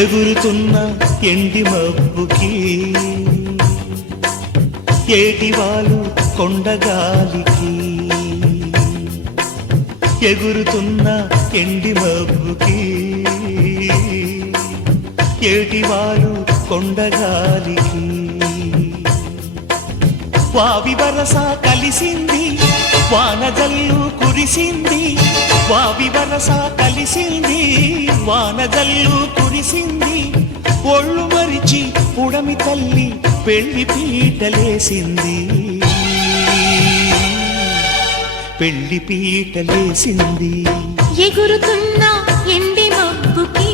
ఎగురుతున్న ఎండి మబ్బుకి ఏటివాలు కొండగాలికి ఎగురుతున్న ఎండి మబ్బుకి ఏటివాలు కొండగాలికి వావి వరస కలిసింది వానజల్లు కురిసింది వావి వరస కలిసింది వానజల్లు కురిసింది ఒళ్ళు మరిచి పుడమి తల్లి పెళ్లి పీటలేసింది పెళ్లి పీటలేసింది ఎగురుతున్న ఎండి మబ్బుకి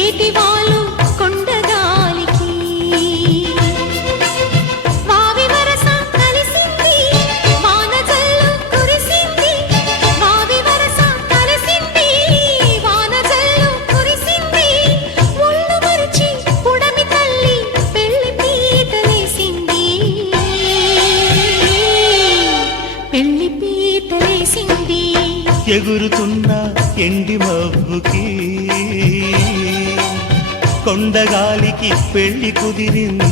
ఏటివాలు కొండగాలికి వావి వరస కలిసింది వానజల్లు కురిసింది వావి వరస కలిసింది వానజల్లు కురిసింది ఒళ్ళు మరిచి పుడమి తల్లి పెళ్లి పీటలేసింది పెళ్లి పీటలేసింది ఎగురుతున్న ఎండి మబ్బుకి కొండగాలికి పెళ్లి కుదిరింది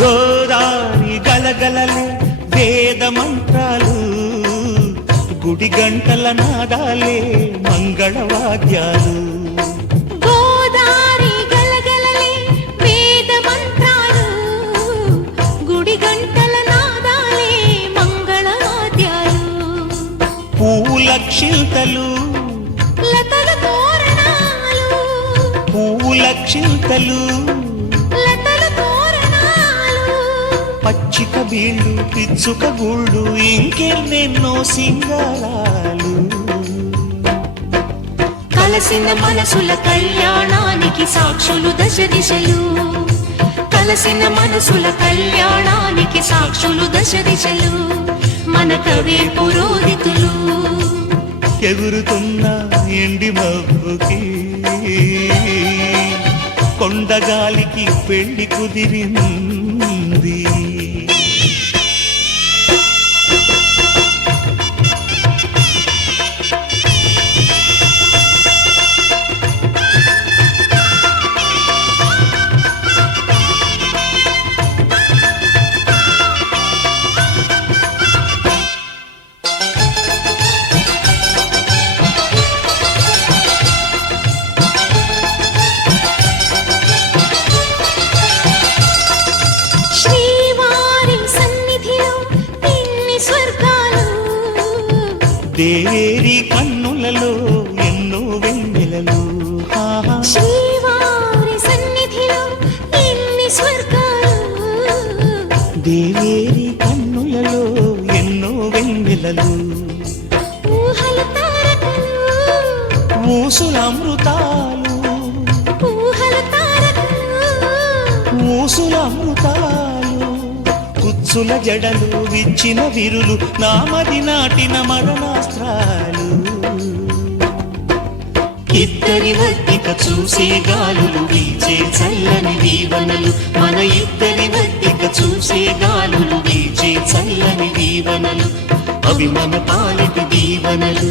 గోదారి గలగలలే వేద మంత్రాలు గుడి గంటల నాదాలే మంగళవాద్యాలు గోదారి గలగలలే వేద మంత్రాలు గుడి గంటల నాదాలే మంగళవాద్యాలు పూలక్షింతలు లతల తోరణాలు పూలక్షింతలు పచ్చిక బీళ్ళు పిచ్చుక గూళ్ళు ఇంకెన్నెన్నో సింగారాలు కలసిన మనసుల కళ్యాణానికి సాక్షులు దశ దిశలు కలసిన మనసుల కళ్యాణానికి సాక్షులు దశ దిశలు మన కవి పురోహితులు ఎగురుతున్న ఎండి మబ్బుకి కొండగాలికి పెళ్లి కుదిరింది దేవేరి కన్నులలో ఎన్నో వెన్నెలలు శ్రీవారి సన్నిధిలో ఎన్ని స్వర్గాలు దేవేరి కన్నులలో ఎన్నో వెన్నెలలు ఊహల తారకలు ఊసుల అమృతాలు ఊహల తారకలు ఊసుల అమృతాలు కుచ్చుల జడలు విచ్చిన విరులు నామది నాటిన మరణాస్త్రాలు ఇద్దరి వద్దిక చూసే గాలులు వీచే చల్లని దీవనలు మన ఇద్దరి వద్దిక చూసే గాలులు వీచే చల్లని దీవనలు అవి మన పాలిటి దీవనలు